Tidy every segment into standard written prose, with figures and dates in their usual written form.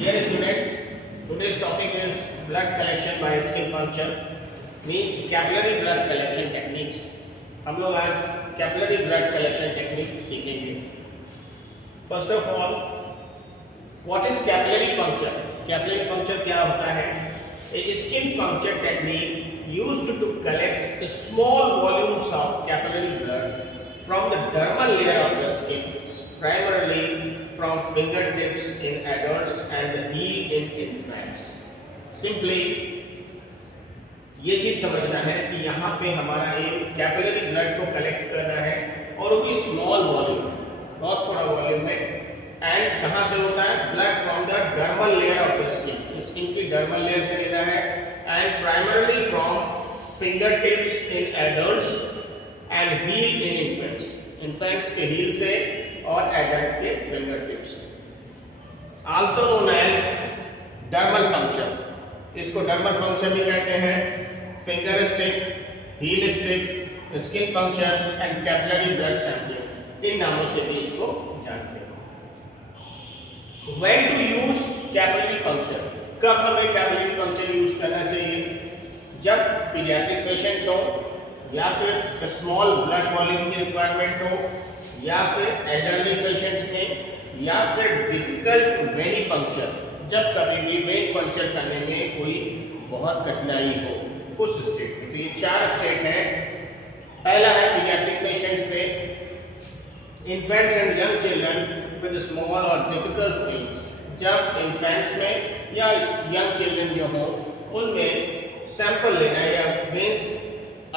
Dear students, today's topic is blood collection by skin puncture, means capillary blood collection techniques. हम लोग आज capillary blood collection technique सीखेंगे. First of all, what is capillary puncture? Capillary puncture क्या होता है? A skin puncture technique used to collect small volumes of capillary blood from the dermal layer of the skin, primarily from fingertips in adults and the heel in infants. Simply ये चीज समझना है कि यहाँ पे हमारा एक कैपिलरी ब्लड को कलेक्ट करना है और वो भी स्मॉल वॉल्यूम, बहुत थोड़ा वॉल्यूम में. एंड कहाँ से होता है? Blood from the dermal layer of the skin, skin की डर्मल लेयर से लेना है. And primarily from finger tips in adults and heel in infants, infants के हील से और एडल्ट के finger tips. Also known as dermal puncture. इसको dermal puncture भी कहते हैं. Finger stick, heel stick, skin puncture and capillary blood sampling, इन नामों से भी इसको जानते हैं. When to use capillary puncture? कब हमें कैपिलरी पंक्चर यूज करना चाहिए? जब पीडियाट्रिक पेशेंट्स हो, या फिर स्मॉल ब्लड वॉल्यूम की रिक्वायरमेंट हो, या फिर एल्डरली पेशेंट्स में, या फिर डिफिकल्ट वेनी पंक्चर, जब कभी भी वेन पंक्चर करने में कोई बहुत कठिनाई हो, उस स्टेट में. तो ये चार स्टेट हैं. पहला है पीडियाट्रिक पेशेंट्स में, infants and young children with small और डिफिकल्ट वेन्स. जब इन्फेंट्स में या यंग चिल्ड्रन जो हो उनमें सैंपल लेना या वेन्स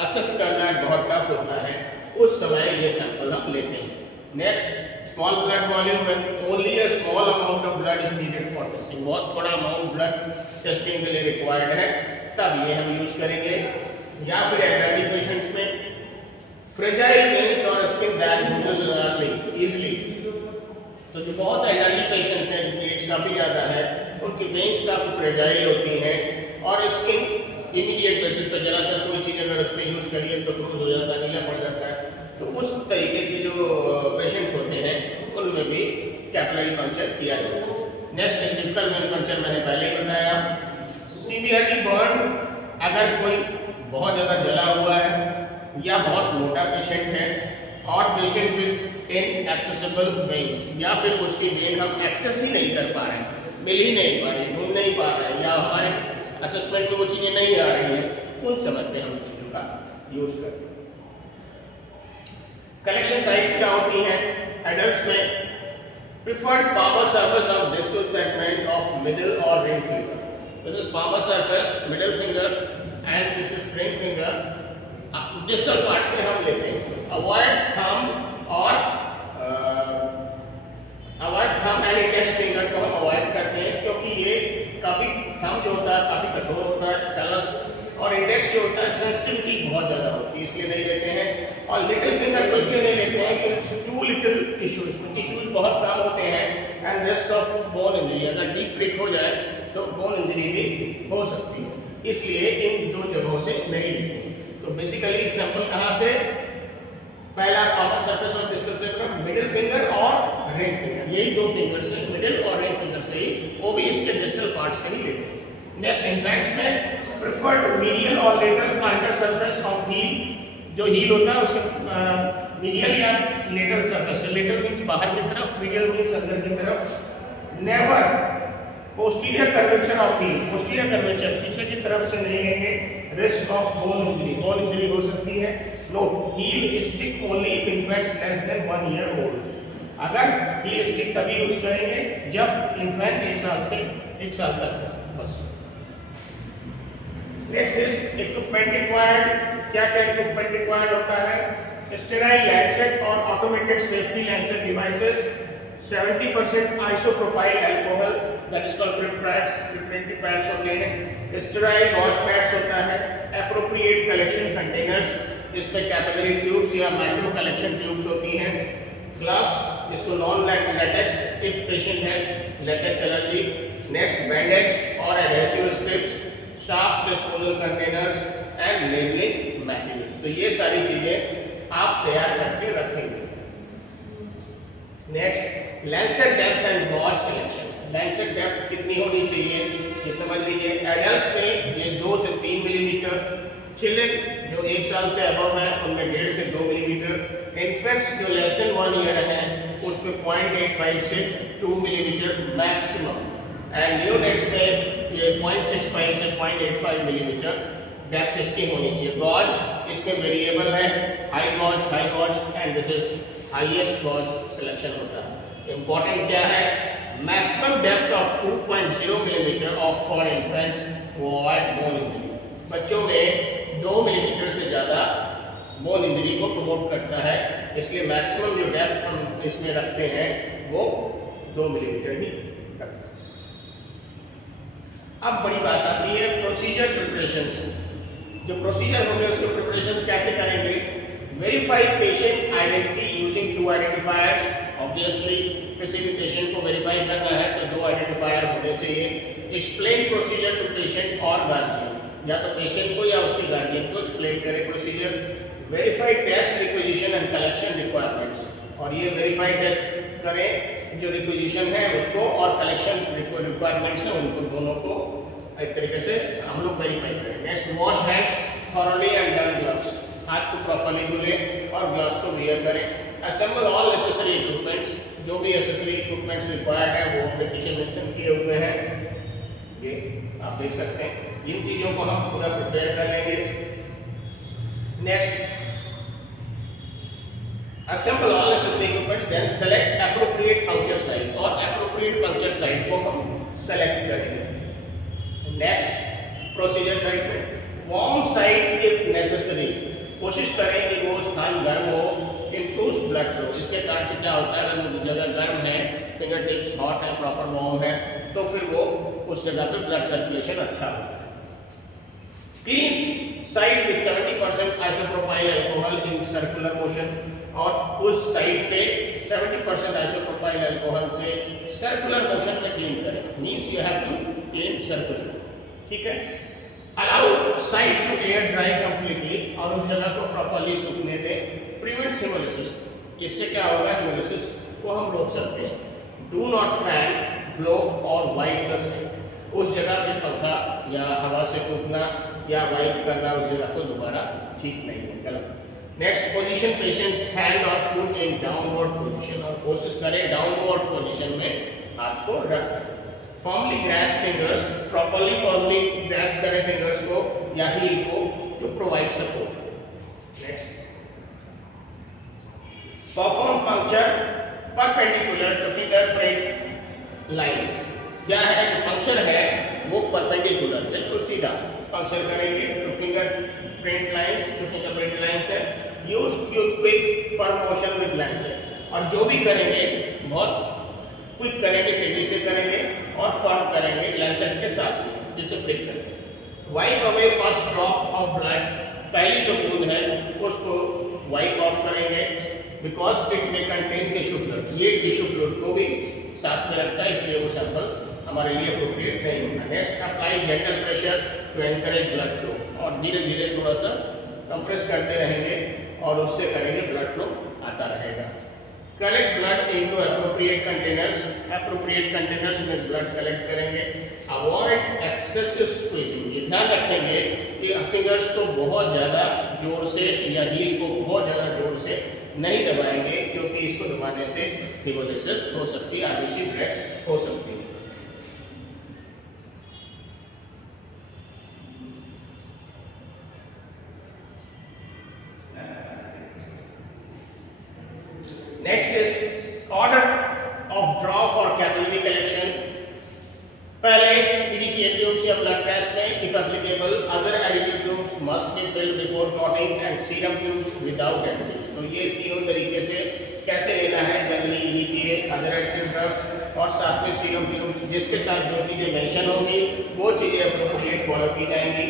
असेस करना बहुत टफ होता है, उस समय ये सैंपल हम लेते हैं. Next, small blood volume, when only a small amount of blood is needed for testing, बहुत थोड़ा अमाउंट ब्लड टेस्टिंग के लिए रिक्वायर्ड है, तब ये हम यूज करेंगे. या फिर एल्डरली पेशेंट्स में फ्रेजाइल वेन्स और skin that loses early easily. तो जो बहुत एल्डरली पेशेंट्स हैं, जिनकी एज काफ़ी ज़्यादा है, उनकी वेन्स काफ़ी फ्रेजाइल होती हैं और स्किन इमीडिएट बेसिस पे जरा सा कोई चीज़ अगर उस पर यूज़ करिए तो क्रूज हो जाता है, नीला पड़ जाता है. तो उस तरीके के जो पेशेंट्स होते हैं उनमें भी कैपिलरी पंक्चर किया जाता है. नेक्स्ट, डिफिकल्ट वेन पंक्चर मैंने पहले ही बताया. सीवियरली बर्न, अगर कोई बहुत ज़्यादा जला हुआ है या बहुत मोटा पेशेंट है और पेशेंट विद इनएक्सेसिबल वेन्स, या फिर उसकी वेन हम एक्सेस ही नहीं कर पा रहे हैं, मिल ही नहीं पा रही, ढूंढ नहीं पा रहे हैं, या हमारे असेसमेंट में वो चीज़ें नहीं आ रही हैं, उन समय पे हम चीज़ों का यूज करते हैं. कलेक्शन साइट्स क्या होती हैं? एडल्ट्स में preferred palmar surface of distal segment of middle और ring finger. This is palmar surface, middle finger and this is ring finger. Distal part से हम लेते हैं. अवॉइड थंब और एंड इंडेक्स फिंगर को हम अवॉइड करते हैं, क्योंकि ये काफ़ी, थंब जो होता है काफ़ी कठोर होता है, कलर्स, और इंडेक्स जो होता है सेंसिटिविटी बहुत ज़्यादा होती है, इसलिए नहीं लेते हैं. और लिटिल फिंगर को इसलिए नहीं लेते हैं कि इट्स टू लिटिल टिश्यूज, में टिश्यूज बहुत कम होते हैं and risk of bone injury, अगर डीप प्रिक हो जाए तो बोन इंजरी भी हो सकती है, इसलिए इन दो जगहों से नहीं लेते हैं. तो बेसिकली सैंपल कहाँ से? पहला Palmer surface of distal segment, middle finger और रिंग फिंगर, यही दो फिंगर से, मिडिल और रिंग फिंगर से ही, वो भी इसके डिस्टल पार्ट से ही लेते हैं. नेक्स्ट, इन्फेंट्स में प्रेफर्ड मीडियल और lateral contour surface of heel, जो हील होता है उसके मीडियल या लेटरल सरफेस से, लेटरल मींस बाहर की तरफ, मीडियल मींस अंदर की तरफ. Never posterior curvature of heel, posterior curvature पीछे की तरफ से नहीं लेंगे, risk of bone injury, bone injury हो सकती है. Note, heel stick only if infants less than 1 year old. अगर हील स्टिक तभी यूज करेंगे जब इन्फेंट 1 साल तक है, बस. Next is equipment required. क्या क्या इक्विपमेंट रिक्वायर्ड होता है? स्टेराइल लैंसेट और automated safety Lancet devices, 70% isopropyl alcohol, that is called printed pads होते हैं. स्टेराइल वॉश पैड्स होता है. एप्रोप्रिएट कलेक्शन कंटेनर्स, जिसमें कैपिलरी ट्यूब्स या माइक्रो कलेक्शन ट्यूब्स होती हैं. ग्लव्स, इसको non latex if patient has latex allergy. Next, bandage और adhesive strips, sharp disposal containers and labelling materials. तो ये सारी चीजें आप तैयार करके रखेंगे. Next, lancet depth and gauge selection. Lancet depth कितनी होनी चाहिए ये समझ लीजिए। एडल्ट्स में ये 2 से 3 मिलीमीटर, चिल्ड्रन जो 1 साल से अबव है उनमें 1.5 से 2 मिलीमीटर, इन्फेंट्स जो लेस देन 1 ईयर है उसमें 0.85 से 2 मिलीमीटर मैक्सिमम, एंड न्यूनेट्स में ये 0.65 से 0.85 मिलीमीटर डेप्थ इसकी होनी चाहिए। गॉज इसमें वेरिएबल है, high gauge and this is highest gauge selection होता है। इंपॉर्टेंट क्या है, maximum depth of 2.0 millimetre of for infants to avoid bone injury. बच्चों में 2 मिलीमीटर से ज़्यादा बोन इंजरी को प्रमोट करता है, इसलिए मैक्सिमम जो डेप्थ हम इसमें रखते हैं वो 2 मिलीमीटर ही रखते हैं। अब बड़ी बात आती है प्रोसीजर प्रिपरेशंस। जो प्रोसीजर होंगे उसके प्रिपरेशंस कैसे करेंगे। Verify patient identity using 2 identifiers. Obviously किसी भी पेशेंट को वेरीफाई करना है तो 2 आइडेंटिफायर होने चाहिए। एक्सप्लेन प्रोसीजर टू पेशेंट और गार्जियन, या तो पेशेंट को या उसके गार्जियन को एक्सप्लेन करें procedure. Verify test requisition and collection requirements, और ये वेरीफाई टेस्ट करें जो रिक्विजिशन है उसको और कलेक्शन रिक्वायरमेंट्स है उनको, दोनों को एक तरीके से हम लोग वेरीफाई करें। Next, wash hands thoroughly and done gloves, हाथ को प्रॉपर्ली धुलें और ग्लव्स को वियर करें। असेंबल ऑल नेसेसरी इक्विपमेंट्स, जो भी नेसेसरी इक्विपमेंट्स रिक्वायर्ड है वो हमने पीछे मेंशन किए हुए हैं, ये आप देख सकते हैं। इन चीजों को हम पूरा प्रिपेयर कर लेंगे। Next, assemble all necessary equipment, then select appropriate puncture site, और appropriate puncture site को हम select करेंगे। नेक्स्ट, प्रोसीजर साइट में वार्म साइट इफ नेसेसरी, कोशिश करें कि वो स्थान गर्म हो। इम्प्रूव्स ब्लड फ्लो, इसके कारण से क्या होता है, अगर वो जगह गर्म है, फिंगर टिप्स हॉट है, प्रॉपर वार्म है, तो फिर वो उस जगह पे ब्लड सर्कुलेशन अच्छा होता है। Clean site with 70% isopropyl alcohol in circular motion, और उस साइट पे 70% आइसोप्रोपाइल अल्कोहल से सर्कुलर मोशन में क्लीन करें। Means you have to clean circular, ठीक है। Allow site to air dry completely, और उस जगह को प्रॉपर्ली सूखने दें। प्रिवेंट हेमोलिसिस, इससे क्या होगा, हेमोलिसिस को हम रोक सकते हैं। डू नॉट फैन, ब्लो और वाइप द साइट, उस जगह पे पंखा या हवा से फूकना या वाइप करना उस जगह को दोबारा ठीक नहीं है, गलत। नेक्स्ट, पोजीशन पेशेंट्स हैंड और फुट इन डाउनवर्ड पोजीशन, और कोशिश करें डाउनवर्ड पोजीशन में हाथ को रखें। Formally grasp fingers, properly formally grasp करें फिंगर्स को या हील को to provide support. Next, perform puncture perpendicular to fingerprint lines, क्या है जो पंक्चर है वो परपेंडिकुलर बिल्कुल सीधा पंक्चर करेंगे टू फिंगर प्रिंट लाइंस, जो फिंगरप्रिंट लाइंस है। Use quick for motion with Lancet, और जो भी करेंगे बहुत क्विक करेंगे, तेजी से करेंगे और फर्म करेंगे लैंसेट के साथ जिसे ब्रेक करते हैं। Wipe away first drop of blood, पहली जो बूंद है उसको वाइप ऑफ करेंगे, बिकॉज इट में कंटेन टिश्यू फ्लूइड, ये टिश्यू फ्लूइड को भी साथ में रखता है, इसलिए वो सैंपल हमारे लिए अप्रोप्रिएट नहीं होगा। Next, apply gentle pressure to encourage blood flow, और धीरे धीरे थोड़ा सा कंप्रेस करते रहेंगे और उससे करेंगे ब्लड फ्लो आता रहेगा। Collect blood into appropriate containers में ब्लड कलेक्ट करेंगे। अवॉइड एक्सेसिव स्क्वीजिंग, ये ध्यान रखेंगे कि फिंगर्स को बहुत ज़्यादा जोर से या हील को बहुत ज़्यादा जोर से नहीं दबाएंगे, क्योंकि इसको दबाने से हेमोलिसिस हो सकती है, आरबीसी ब्रेक्स हो सकती है। Next is order of draw for capillary collection. पहले पीडीटीए ट्यूब्स या ब्लड टेस्ट में if applicable other additive tubes must be filled before clotting and serum tubes without additives. तो ये तीनों तरीके से कैसे लेना है, generally EDTA, other additive drugs और साथ में सीरम ट्यूब्स, जिसके साथ जो चीजें मेंशन होंगी वो चीजें अप्रोप्रिएट फॉलो की जाएंगी।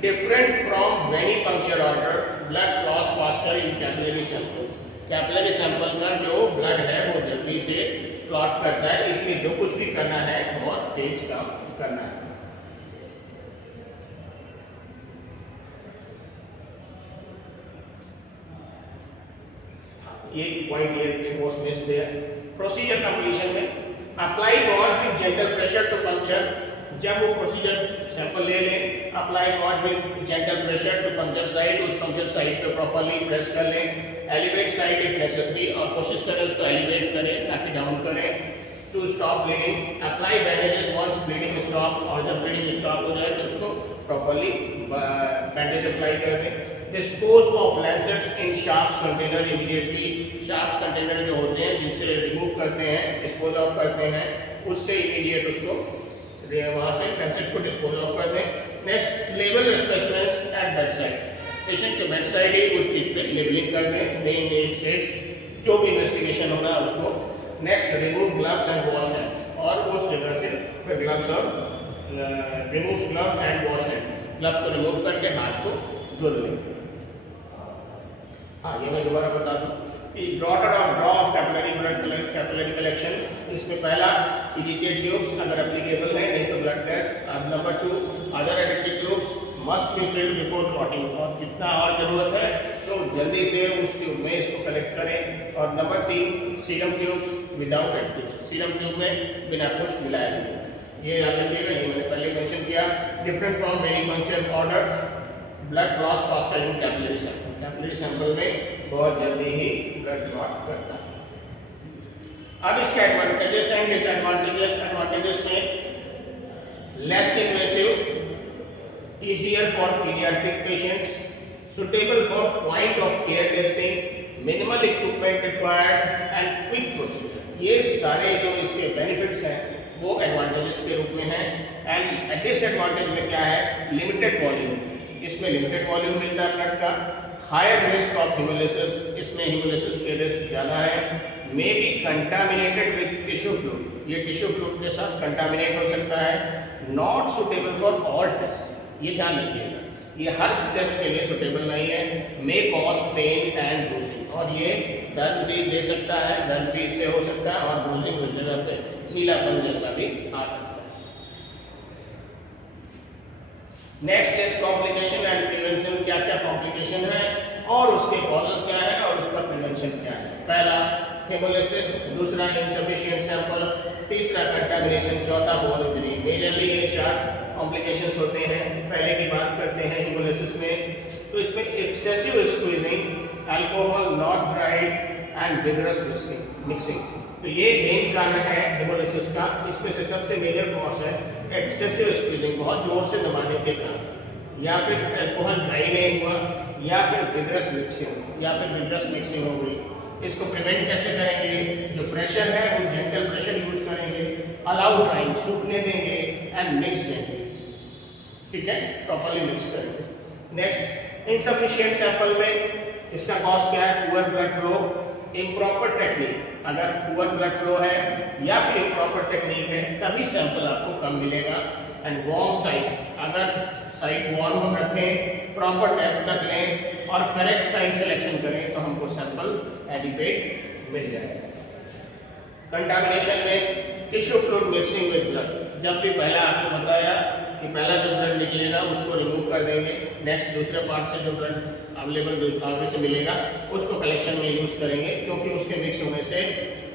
Different from venipuncture order, blood floss faster in capillary samples. Capillary sample का जो ब्लड है वो जल्दी से क्लॉट करता है, इसलिए जो कुछ भी करना है बहुत तेज काम करना है। ये पॉइंट ये was missed there. Procedure completion में apply gauze with gentle pressure to puncture, जब वो प्रोसीजर सैंपल ले लें, apply gauze with gentle pressure to puncture side, उस पंक्चर साइड पे प्रॉपर्ली प्रेस कर लें, एलिवेट साइड इफ नेसेसरी, और कोशिश करें उसको एलिवेट करें ताकि डाउन करें, to stop bleeding, apply bandages once bleeding stop, और जब ब्लीडिंग स्टॉप हो जाए तो उसको प्रॉपर्ली बैंडेज अप्लाई कर दें, dispose of lancets in sharps container immediately, sharps container जो होते हैं जिससे रिमूव करते हैं, डिस्पोज ऑफ करते हैं, उससे इमीडिएट उसको वहाँ से लैंसेट्स को डिस्पोज ऑफ कर दें। Next, label specimens at bedside, patient के बेड साइड ही उस चीज़ पे लेबलिंग कर दें, नेम एज सेक्स, जो भी इन्वेस्टिगेशन होना है उसको। Next, remove gloves and wash hands, और उस जगह से फिर ग्लव्स और remove gloves and wash hand, gloves को रिमूव करके हाथ को धो लें। हाँ, ये मैं दोबारा बता दूँ कि draw of capillary blood capillary collection, इसमें पहला इरिटेट ट्यूब्स अगर एप्लीकेबल है, नहीं तो blood gas. Number 2, other additive tubes must be filled before clotting, और जितना और ज़रूरत है तो जल्दी से उस ट्यूब में इसको कलेक्ट करें। और number 3, serum tubes without additives, serum tube में बिना कुछ मिलाए नहीं, ये याद रखिएगा, ये मैंने पहले मेंशन किया। Different from venipuncture order, blood loss faster in capillary sample, capillary sample में बहुत जल्दी ही ब्लड क्लॉट करता है। अब इसके एडवांटेजेस एंड डिसएडवांटेजेस। एडवांटेजेस में less invasive, easier for pediatric patients, suitable for point of care testing, minimal equipment required and quick procedure, ये सारे जो इसके बेनिफिट्स हैं वो एडवांटेजेस के रूप में हैं। एंड डिसएडवांटेज में क्या है, लिमिटेड वॉल्यूम, इसमें लिमिटेड वॉल्यूम मिलता है ब्लड का, हायर रिस्क ऑफ हिमोलिसिस, इसमें हिमोलिसिस के रिस्क ज़्यादा है, may be contaminated with tissue fluid, ये टिश्यू फ्लूइड के साथ कंटामिनेट हो सकता है, not suitable for all test, ये ध्यान रखिएगा, ये हर टेस्ट के लिए सुटेबल नहीं है, may cause pain and bruising, और ये दर्द भी दे सकता है, दर्द भी इससे हो सकता है, और ब्रूजिंग उस जगह पे नीलापन जैसा भी आ सकता है। Next is complication and prevention, क्या क्या कॉम्प्लिकेशन है और उसके कॉजेस क्या है और उसका प्रिवेंशन क्या है। पहला हेमोलिसिस, दूसरा इनसफिशिएंट सैंपल, तीसरा कंटामिनेशन, चौथा बोन इंजरी। मेजरली ये 4 कॉम्प्लिकेशंस होते हैं। पहले की बात करते हैं हेमोलिसिस में, तो इसमें excessive squeezing, alcohol not dried and vigorous mixing, तो ये मेन कारण है हेमोलिसिस का। इसमें से सबसे मेजर कॉज है एक्सेसिव स्क्वीजिंग, बहुत जोर से दबाने के कारण, या फिर अल्कोहल ड्राई नहीं हुआ, या फिर विगरस मिक्सिंग हो गई। इसको प्रिवेंट कैसे करेंगे, जो प्रेशर है हम जेंटल प्रेशर यूज करेंगे, अलाउ ड्राइंग, सूखने देंगे, एंड मिक्स देंगे, ठीक है, प्रॉपर्ली मिक्स करेंगे। नेक्स्ट, इनसफिशिएंट सैंपल में इसका कॉज क्या है, poor blood flow, improper technique, अगर पुअर ब्लड फ्लो है या फिर इम्प्रॉपर टेक्निक है तभी सैंपल आपको कम मिलेगा। एंड वार्म साइट, अगर साइट वार्म हम रखें, प्रॉपर डेप्थ तक लें और करेक्ट साइट सिलेक्शन करें तो हमको सैंपल एडिक्वेट मिल जाएगा। कंटामिनेशन में tissue fluid mixing with blood, जब भी पहला आपको बताया कि पहला जो ब्लड निकलेगा उसको रिमूव कर देंगे, नेक्स्ट दूसरे पार्ट से जो ब्लड अवेलेबल आगे से मिलेगा उसको कलेक्शन में यूज करेंगे, क्योंकि उसके मिक्स होने से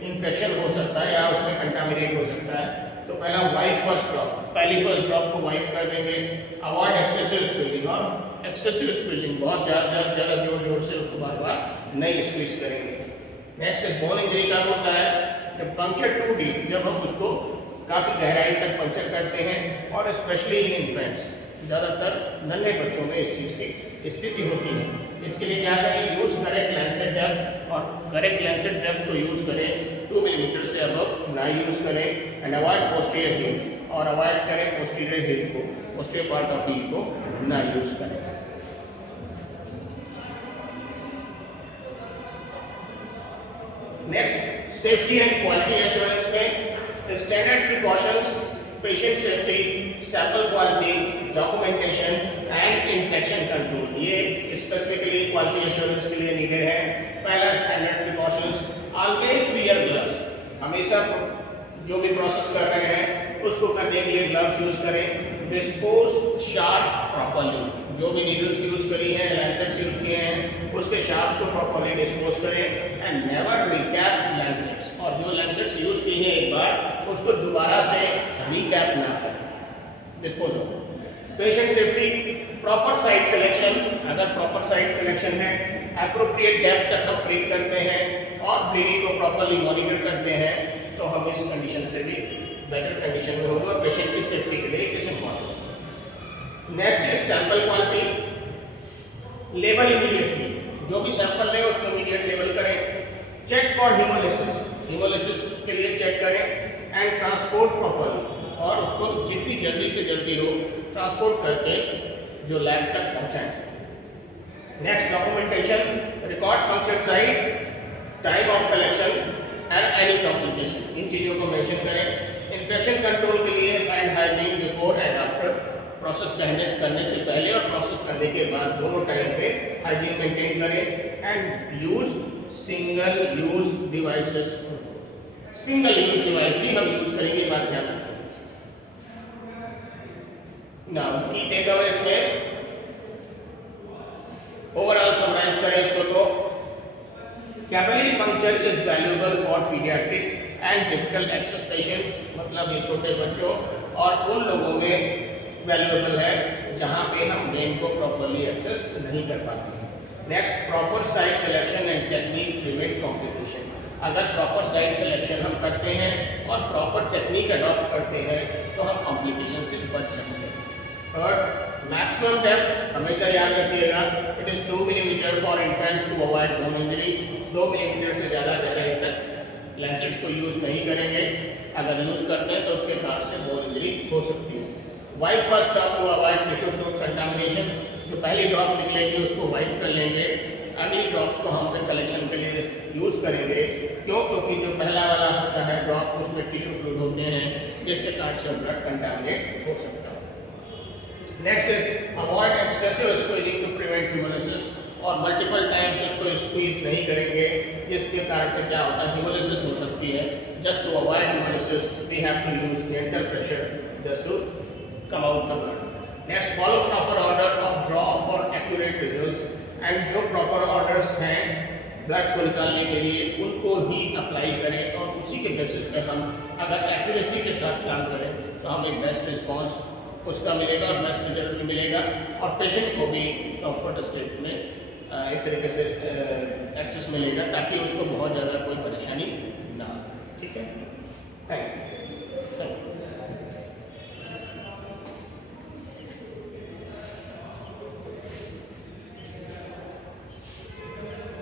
इन्फेक्शन हो सकता है या उसमें कंटामिनेट हो सकता है। तो पहला वाइप फर्स्ट ड्रॉप, पहली फर्स्ट ड्रॉप को वाइप कर देंगे। अवॉइड एक्सेसिव स्क्वीजिंग, और एक्सेसिव स्क्वीजिंग बहुत ज़्यादा जोर से उसको बार बार नहीं स्क्वीज करेंगे। नेक्स्ट इज बोन इंजरी, कब होता है, जब पंक्चर टू डीप, जब हम उसको काफ़ी गहराई तक पंक्चर करते हैं, और स्पेशली इन इन्फेंट्स, ज़्यादातर नन्हे बच्चों में इस चीज़ की स्थिति होती है। इसके लिए क्या करें, यूज़ करेक्ट लैंसेट डेप्थ, और करेक्ट लैंसेट डेप्थ को यूज़ करें 2 मिलीमीटर से अबव ना यूज़ करें। एंड अवॉइड पोस्टीरियर हील, और अवॉइड करें पोस्टीरियर हील को, पोस्टीरियर पार्ट ऑफ हील को ना यूज़ करें। Next, safety and quality assurance में standard precautions, patient safety, sample quality, documentation and infection control, ये स्पेसिफिकली क्वालिटी एश्योरेंस के लिए नीडेड है। पहला standard precautions, always wear gloves, हमेशा जो भी प्रोसेस कर रहे हैं उसको करने के लिए ग्लव्स यूज करें। डिस्पोज शार्प प्रॉपर्ली, जो भी नीडल्स यूज करी हैं, लैंसेट्स यूज किए हैं, उसके शार्प्स को प्रॉपर्ली डिस्पोज करें। एंड नेवर रिकैप लैंसेट्स, और जो लैंसेट्स यूज की हैं एक बार उसको दोबारा से रिकैप ना करें, dispose of. Patient safety, proper site selection, अगर प्रॉपर साइट सिलेक्शन है, एप्रोप्रिएट डेप्थ तक हम ब्रीथ करते हैं और ब्लीडिंग को प्रॉपरली मॉनिटर करते हैं, तो हम इस कंडीशन से भी बेटर कंडीशन में होंगे और पेशेंट की सेफ्टी के लिए it is important. Next is sample quality, level immediately, जो भी सैंपल लें उसको इमीडिएट लेवल करें। चेक फॉर हीमोलिसिस, हीमोलिसिस के लिए चेक करें, एंड ट्रांसपोर्ट प्रॉपरली, और उसको जितनी जल्दी से जल्दी हो ट्रांसपोर्ट करके जो लैब तक पहुंचाएं। Next documentation, record puncture site, time of collection and any complication, इन चीज़ों को मेंशन करें। इन्फेक्शन कंट्रोल के लिए hand hygiene before and after, process करने से पहले और प्रोसेस करने के बाद दोनों टाइम पे हाइजीन मेंटेन करें। And use single use devices, single use device ही हम यूज करेंगे, बात ध्यान रखें। नाउ की टेक अवेज में ओवरऑल समराइज करें इसको तो capillary puncture is valuable for paediatric and difficult access patients, मतलब ये छोटे बच्चों और उन लोगों में वैल्यूएबल है जहां पे हम वेन को प्रॉपरली एक्सेस नहीं कर पाते हैं। Next, proper site selection and technique prevent complication, अगर प्रॉपर साइट सिलेक्शन हम करते हैं और प्रॉपर टेक्निक अडॉप्ट करते हैं तो हम कॉम्प्लिकेशन से बच सकते हैं। थर्ड, मैक्सिमम डेप्थ हमेशा याद रखिएगा, it is 2 millimetre for infants to avoid bone injury, 2 millimetre से ज़्यादा गहराई तक लेंसेट्स को यूज़ नहीं करेंगे, अगर यूज़ करते हैं तो उसके कारण से बोन इंजरी हो सकती है। Wipe first drop to avoid tissue fluid contamination, जो पहली ड्रॉप निकलेगी उसको वाइप कर लेंगे, अगली ड्रॉप्स को हम फिर कलेक्शन के लिए यूज़ करेंगे। क्यों? क्योंकि जो पहला वाला होता है ड्रॉप उसमें टिश्यू फ्लूइड होते हैं जिसके कारण से ब्लड कंटामिनेट हो सकता है। Next is avoid excessive squeezing to prevent haemolysis, और मल्टीपल टाइम्स उसको स्क्वीज नहीं करेंगे जिसके कारण से क्या होता है, हीमोलिसिस हो सकती है। Just to avoid haemolysis we have to use gentle pressure just to come out the blood. Next, follow proper order of draw for accurate results, and जो प्रॉपर ऑर्डर्स हैं ब्लड को निकालने के लिए उनको ही अप्लाई करें और उसी के बेसिस पे हम अगर एक्यूरेसी के साथ काम करें तो हमें बेस्ट रिस्पॉन्स उसका मिलेगा और बेस्ट रिजल्ट भी मिलेगा, और पेशेंट को भी कंफर्ट स्टेट में एक तरीके से एक्सेस मिलेगा ताकि उसको बहुत ज़्यादा कोई परेशानी ना हो। ठीक है, थैंक यू।